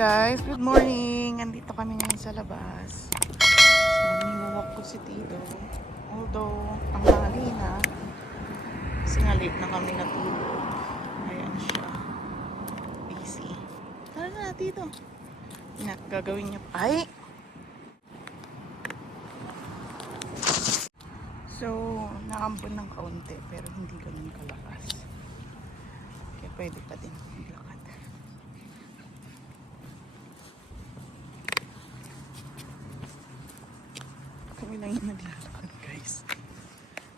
guys, good morning. Andito kami ngayon sa labas. So, niwalk ko si Tito. Although, ang mali na. Kasi nga late na kami natulog. Ayan siya. Busy. Tara na, Tito. Gagawin niya. Ay! So, naambon ng kaunti pero hindi ganun kalakas. Kaya pwede pa din maglakad. Kami lang yung naglalakad, guys.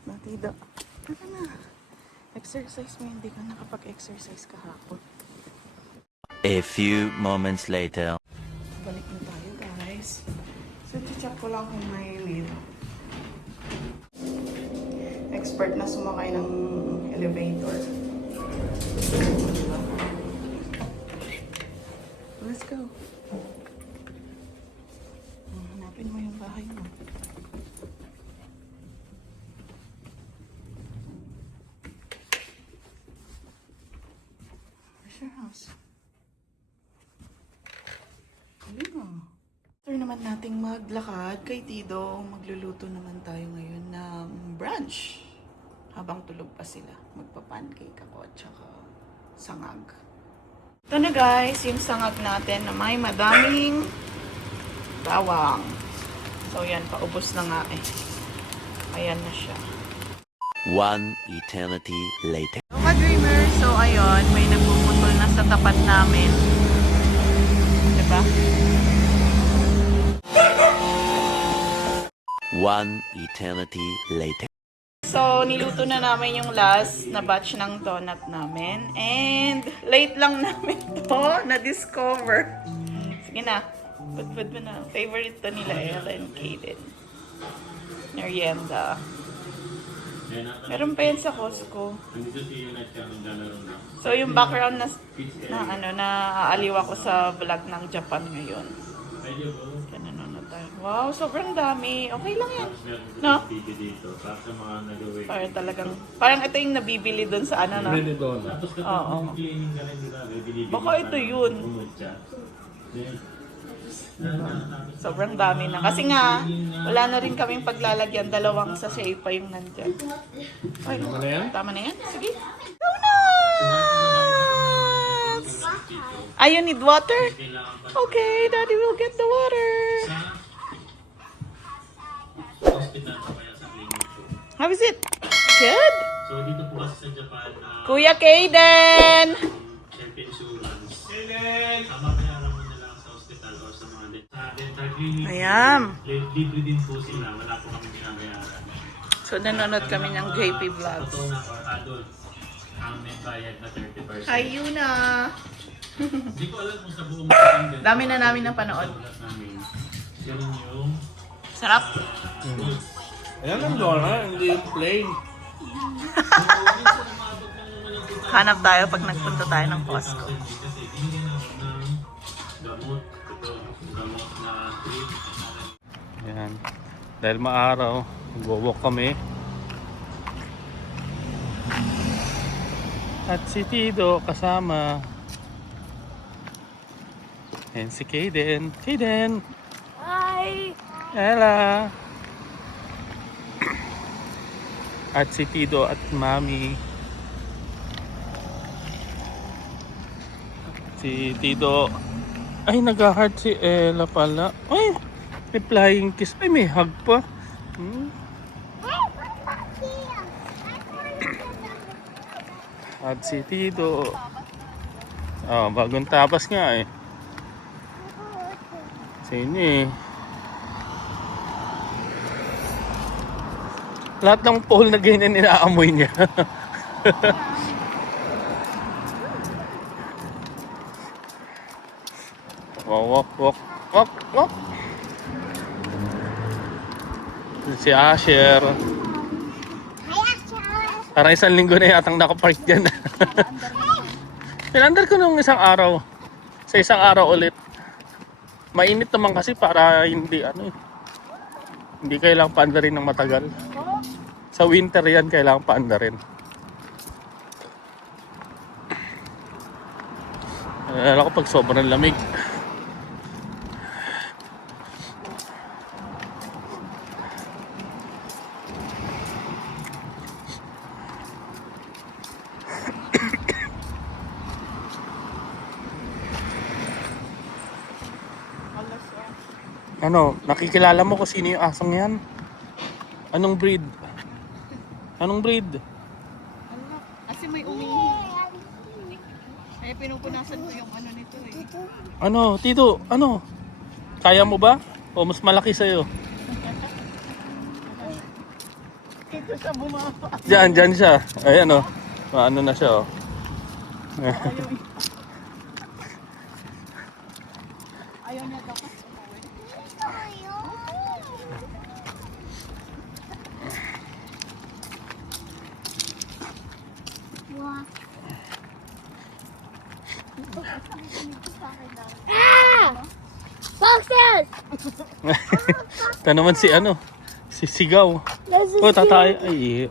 Natida. Tara na. Exercise mo, hindi ka nakapag-exercise kahapon. A few moments later. Balik na tayo, guys. So, check ko lang kung may lead. Expert na sumakay ng elevator. Let's go. Hanapin mo yung bahay mo. Where's your house? After naman nating maglakad kay Tito, magluluto naman tayo ngayon ng brunch. Habang tulog pa sila, magpa-pancake ako at saka sangag. Ito na guys, yung sangag natin na may madaming bawang. So yan, paubos na nga eh. Ayan na siya. One eternity later. So ka-dreamer, so ayun, may nagpuputol na sa tapat namin. Diba? One eternity later. So, niluto na namin yung last na batch ng donut namin. And, late lang namin to na-discover. Sige na. Put mo na. Favorite to nila, Ella and Kaden. Merienda. Meron pa yan sa Costco. So, yung background na aaliw ako sa vlog ng Japan ngayon. Ganun na tayo. Wow, sobrang dami. Okay lang yan. No? Parang ito yung nabibili doon sa ano, no? Oo. Baka ito yun. Sobrang dami na. Kasi nga, wala na rin kaming paglalagyan. Dalawang sachet pa yung nandyan. Ay, tama na yan? Sige. Donuts! You need water? Okay, Daddy will get the water. How is it? Good? So, dito po kasi sa Japan, Kuya Kaden! health insurance. Mabayaran mo na lang sa hospital o sa mga dental clinic. Ayan. Libre din po sila. Wala po kami binabayaran. So, nanonood kami ng JP Vlogs. Totoo na or adult, ang may bayad na 30%. Ayun na! Hindi ko alam kung sa buong mundo. Dami na namin napanood. Ganun yung... Sarap. Ayan ang donut, hindi yung plain. Hanap tayo pag nagpunta tayo ng Costco. Kasi binigyan ako ng gamot. Ito, gamot na trip. Ayan. Dahil maaraw, mag-walk kami. At si Tito kasama. Ayan si Kaden. Kaden! Hi! Ella! At si Tito at Mami. Si Tito. Ay, nag-heart si Ella pala. Ay, may flying kiss. Ay, may hug pa. At si Tito. Bagong tapas nga eh. Sa inyo eh. Lahat ng pole na ganyan inaamoy niya. Walk. Si Asher. Parang isang linggo na yatang nakapark dyan. Pinandar ko nung isang araw. Sa isang araw ulit. Mainit naman kasi para hindi hindi kailangang paandarin ng matagal. Sa winter yan, kailangan paandarin. Alam ko pag sobrang lamig, Ano, nakikilala mo kung sino yung asong yan? Anong breed? Anong breed? Ano? Kasi may umihi. Eh, pinupunasan ko yung ano nito eh. Ano, Tito? Ano? Kaya mo ba? O mas malaki sa'yo? Dito sa bumaba. Diyan siya. Ayan o. Ano na siya o. Ayaw niya daw kasi. Foxes! Ito naman si ano. Si Sigaw. O tatay. Ay.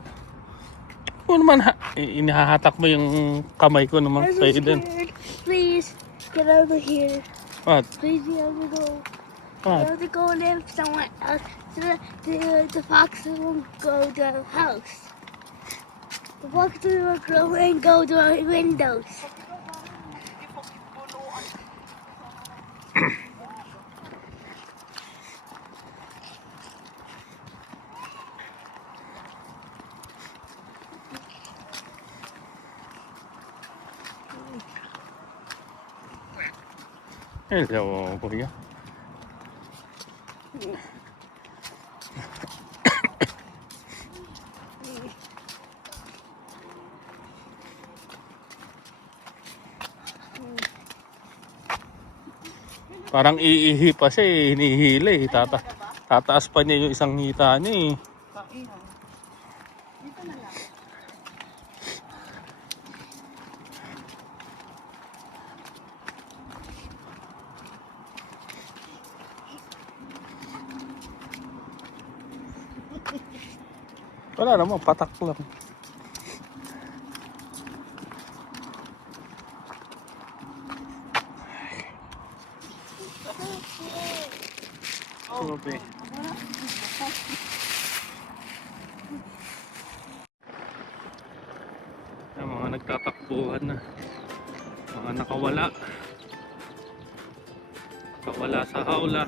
O naman inihahatak mo yung kamay ko naman sa'yo din. Please, get over here. What? Please, you have to go. You What? have to go live somewhere else. So the foxes won't go to our house. The foxes will go and go to our windows. Hello, kuya. Parang iihi pa siya eh, hinihila eh. Tataas pa niya yung isang hita niya eh. Kainan. Dito na lang. Wala naman, patak lang. Grabe. Yung mga nagtatakbuhan na. Mga nakawala. Nakawala sa hawla.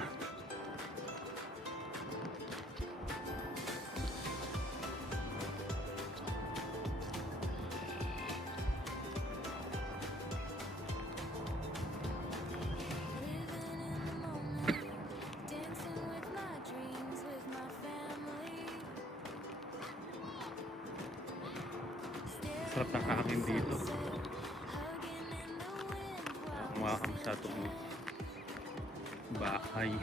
Sarap ng hangin dito. Kumakam sa itong bahay.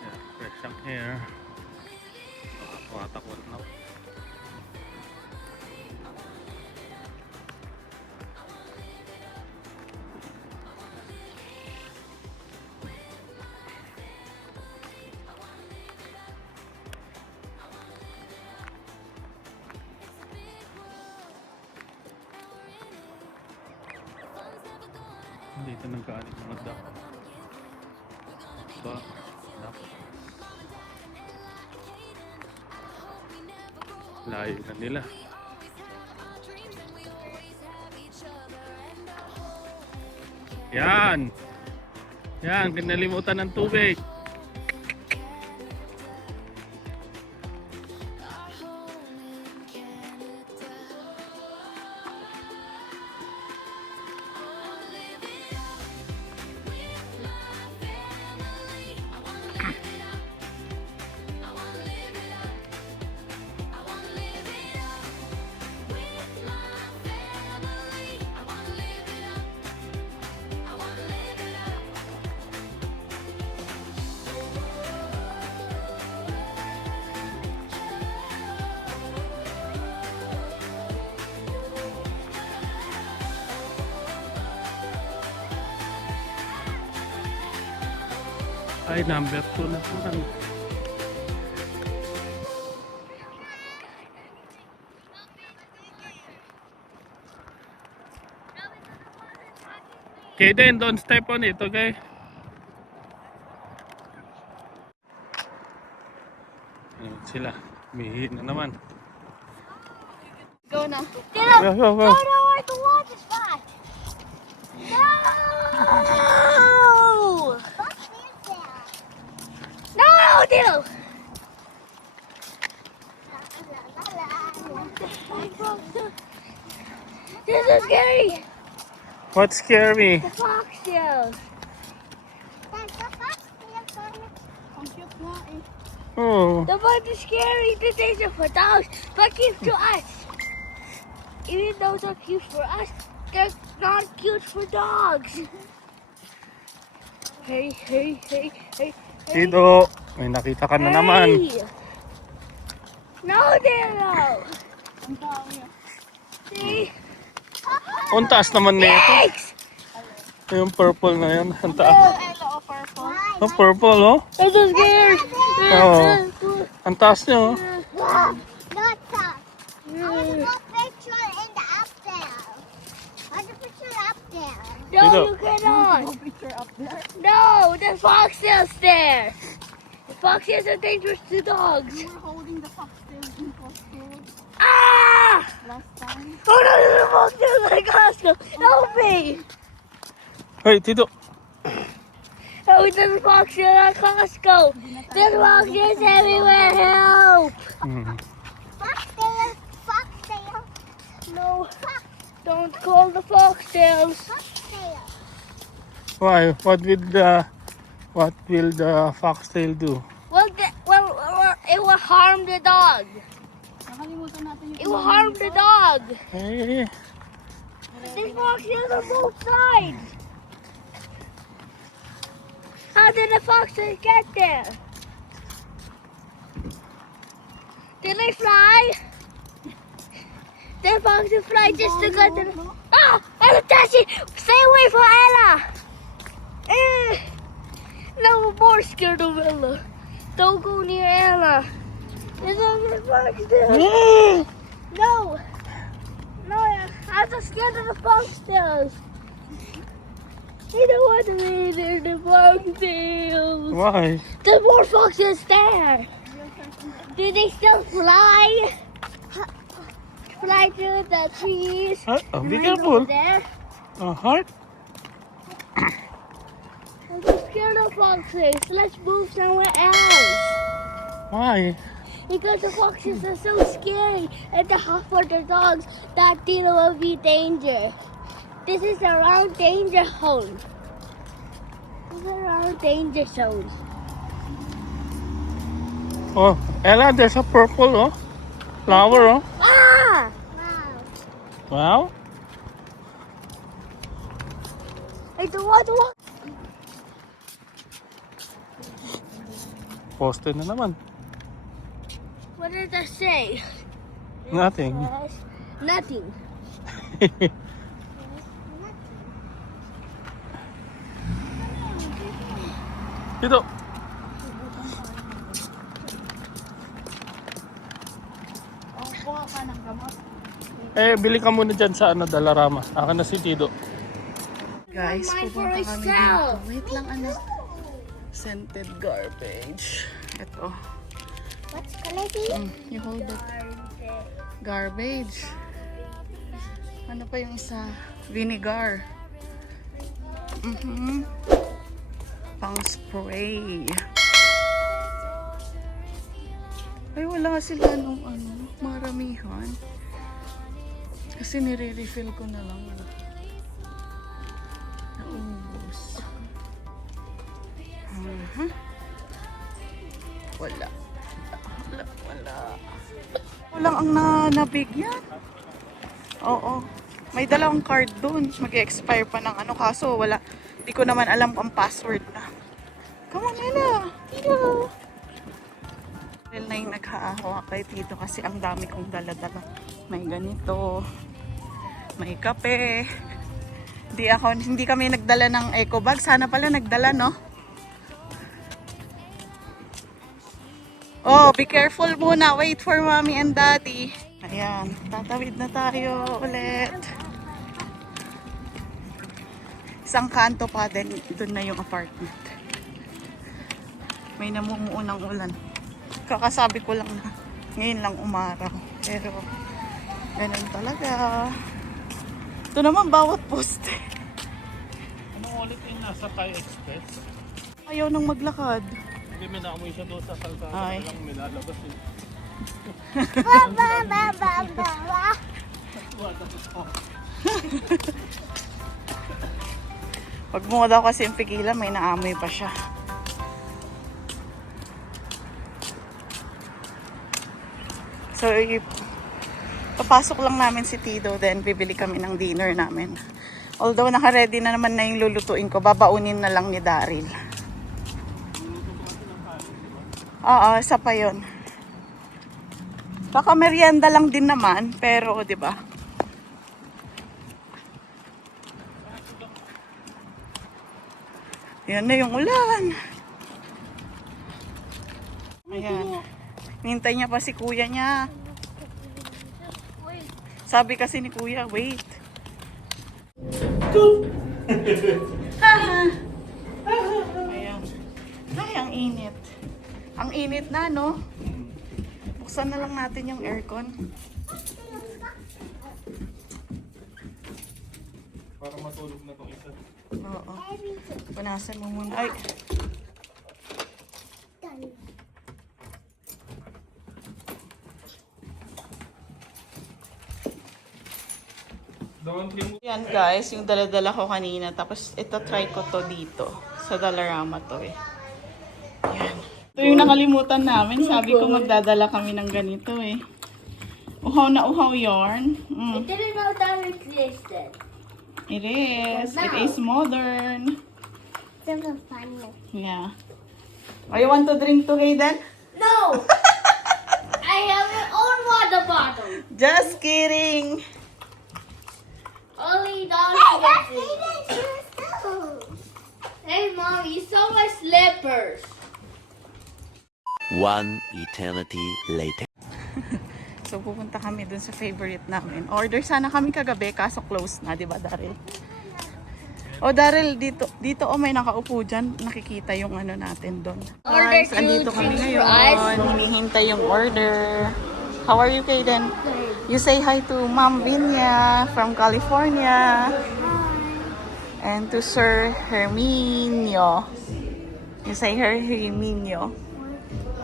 Yeah, fresh ang air. Nakakatakot na. Dito nagkaalit mga duck. Ba? Duck. Layo na nila. Yan! Yan, kinalimutan ng tubig. Ay, number 2 na po. Okay then, don't step on it, okay? Ayan sila, mihi na naman. Go na. Get up! Go, go, go. No, no, I can watch this spot. No! scary. What's scary? The foxtails. Oh, The ones are scary. The things are for dogs, but cute to us. Even though they're cute for us, they're not cute for dogs. Hey, hey, hey, hey, hey. Tido, may nakita ka na naman. Hey! No, Dino! See? Ang taas naman nito. Thanks! Yung purple na yan. Ang taas. Ang purple, oh. I'm so scared. Oh. Ang taas niya, oh. Not that. I want to go picture in the up there. I want to picture up there. No, Dito. you cannot. No, the foxtail's there. The foxtails are dangerous to dogs. You were holding the foxtails in Costco Ah! last time. Oh no, there's a foxtail at Costco. Help me! Hey, Tido. Oh, there's a foxtail at Costco. There's foxtails everywhere. Help! Hmm. Foxtail, foxtail, No, don't call the foxtails. foxtail. Why? What will the foxtail do? Well, it will harm the dog. It will harm the dog. Hey, These foxtails on both sides. How did the foxes get there? Did they fly? Did foxes fly just to get to the... Oh, Ella Tassie! Stay away from Ella! No, I'm more scared of Ella. Don't go near Ella. There's only foxtails. No! No, I'm so scared of the foxtails. I don't want to be near the foxtails. why? There's more foxes there. Do they still fly? Fly through the trees. Oh, be and land careful. over there. Heart. I'm so scared of foxes. Let's move somewhere else. Why? Because the foxes are so scary and they're hot for the dogs that they will be danger. This is around danger zone. This is around danger zone. Oh, Ella, there's a purple, oh. Flower, oh. Ah! Wow. I don't want to walk. Poste na naman. What did I say? Nothing. Yes. Nothing. Tido. Eh, bili ka muna dyan sa Dalarama. Akin na si Tido. Guys, Mine for pupunta kami myself. dito. Wait lang, anak. Scented garbage. Ito. What's gonna be? You hold it. Garbage. Ano pa yung isa? Vinegar. Pang spray. Ay, wala sila nung maramihan. Kasi nire-refill ko na lang. Naubos. Wala. Walang ang nabigyan. Oo. May dalawang card dun. Mag-expire pa ng kaso wala. Di ko naman alam ang password na. Come on, Ella. Tito. Well, na yung naghahawa kay Tito kasi ang dami kong dala-dala. May ganito. May kape. Hindi kami nagdala ng eco bag. Sana pala nagdala, no? Oh, be careful muna. Wait for mommy and daddy. Ayan, tatawid na tayo ulit. Isang kanto pa din. Doon na yung apartment. May namumuunang ulan. Kakasabi ko lang na ngayon lang umaraw. Pero, ganun talaga. Ito naman bawat poste. Anong ulit yung nasa Thai Express? Ayaw nang maglakad. Hindi, may naamoy siya doon sa kalsada. Ay. Lang may lalabas eh. Pag mo daw kasi yung pigilan, may naamoy pa siya. So, papasok lang namin si Tido, then bibili kami ng dinner namin. Although naka-ready na naman na yung lulutuin ko, babaunin na lang ni Daryl. Oo, isa pa yun. Baka merienda lang din naman, pero 'di ba? Yan na yung ulan. Ayan. Hintay niya pa si kuya niya. Sabi kasi ni kuya, wait. Ayan. Ay, ang init. Ang init na, no? Buksan na lang natin yung aircon. Para matulog na tong isa. Oo. Punasan mo muna. Ay, Don't remove. yan guys, yung dala-dala ko kanina. Tapos ito try ko to dito. Sa Dollarama to eh. Yan. Ito yung nakalimutan namin. Sabi ko magdadala kami ng ganito eh. Uhaw na uhaw yarn. I didn't know that existed. It is. It is modern. It's so funny. Yeah. Oh, you want to drink too, Hayden? No! I have my own water bottle. Just kidding. Only dog Hey, gets that's it. Aiden's shoes too. Hey, Mom, you saw my slippers. One eternity later. So, pupunta kami dun sa favorite namin. Order sana kami kagabi, kaso close na, di ba, Daryl? O, Daryl, dito, may nakaupo dyan. Nakikita yung ano natin doon. Order Guys, andito two kami drinks ngayon. fries. Hinihintay yung order. How are you, Kaden? You say hi to Ma'am Vinya from California. And to Sir Herminio. You say Herminio.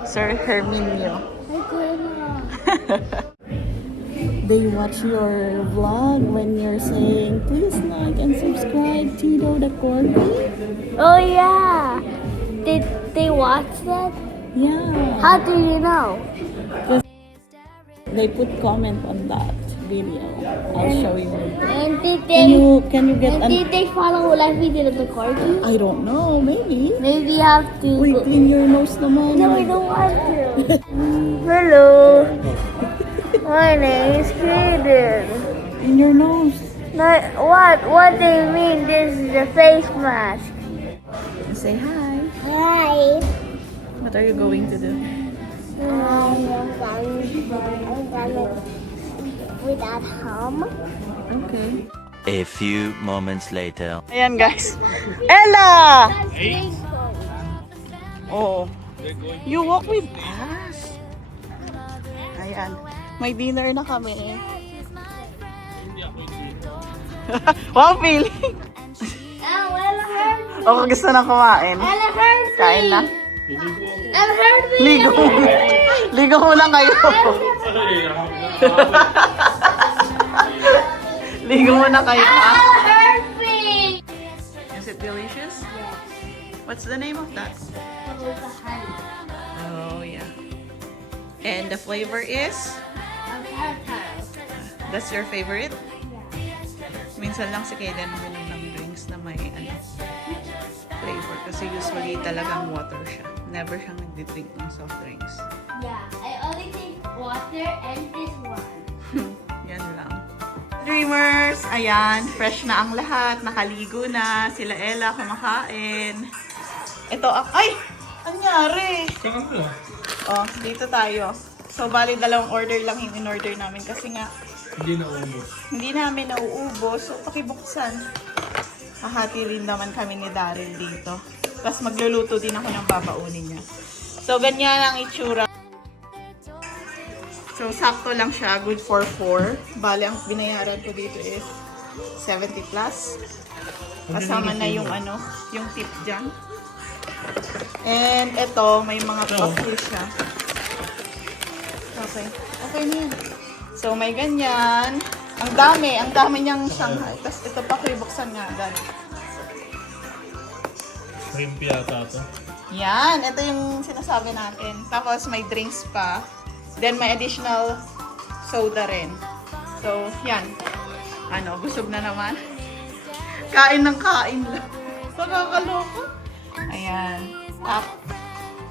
Sir Herminio. They watch your vlog when you're saying, please like and subscribe Tito the Corgi. Oh, yeah. Did they watch that? Yeah. How do you know? They put comment on that video. I'll show you. And did Can you get and did they follow like we did at the corgi? I don't know, maybe. Maybe you have to. Wait, clean your nose naman. No, we don't want to. Hello. My name is Kaden. In your nose. What do you mean this is a face mask? Say hi. Hi. What are you going to do? I'm gonna with that hum. Okay. A few moments later. Ayan guys. Ella! Oh. You walk with us. Ayan. May dinner na kami. Wow, feeling. Ella heard me. O, kung gusto na kumain. Ella heard me. Kain na. Ella heard me. Ligo. Ligo muna kayo. Ligo muna kayo. Ha? Ella heard me. Is it delicious? What's the name of that? Oh, yeah. And the flavor is? That's your favorite? Minsan lang si Kaden uminom ng drinks na may flavor. Kasi usually talagang water siya. Never siyang nagdi-drink ng soft drinks. Yeah, I only take water and this one. Yan lang. Dreamers! Ayan, fresh na ang lahat. Nakaligo na. Sila Ella kumakain. Ito, ay! Anyari? Oh, dito tayo. So, bali dalawang order lang yung in-order namin. Kasi nga, hindi namin nauubos. So, pakibuksan. Hahati rin naman kami ni Daryl dito. Tapos magluluto din ako ng babaunin niya. So, ganyan ang itsura. So, sakto lang siya. Good for 4. Bale, ang binayaran ko dito is 70 plus. Kasama na yung yung tip dyan. And ito, may mga puzzle siya. Okay. Okay na yan. So, may ganyan. Ang dami niyang Shanghai. Tapos ito pa ko ibuksan nga agad. Shrimp yata to. Yan, ito yung sinasabi natin. Tapos may drinks pa. Then may additional soda rin. So, yan. Ano, busog na naman. Kain ng kain lang. Nakakaloko. Ayan.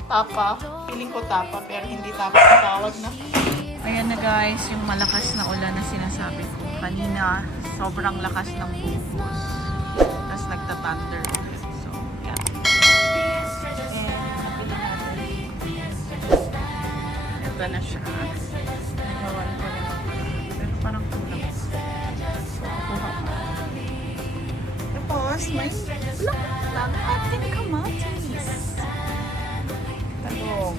Tapa. Feeling ko tapa, pero hindi tapa ang tawag na. Ayan na guys, yung malakas na ulan na sinasabi ko. Kanina, sobrang lakas ng bugos. Tapos nagta-thunder ulit. So, yan. And, nabili natin. Ito na siya. Nagawan ko rin ako. Pero parang kulang. Kuha pa. Tapos, may lang ating kamatis. Talong.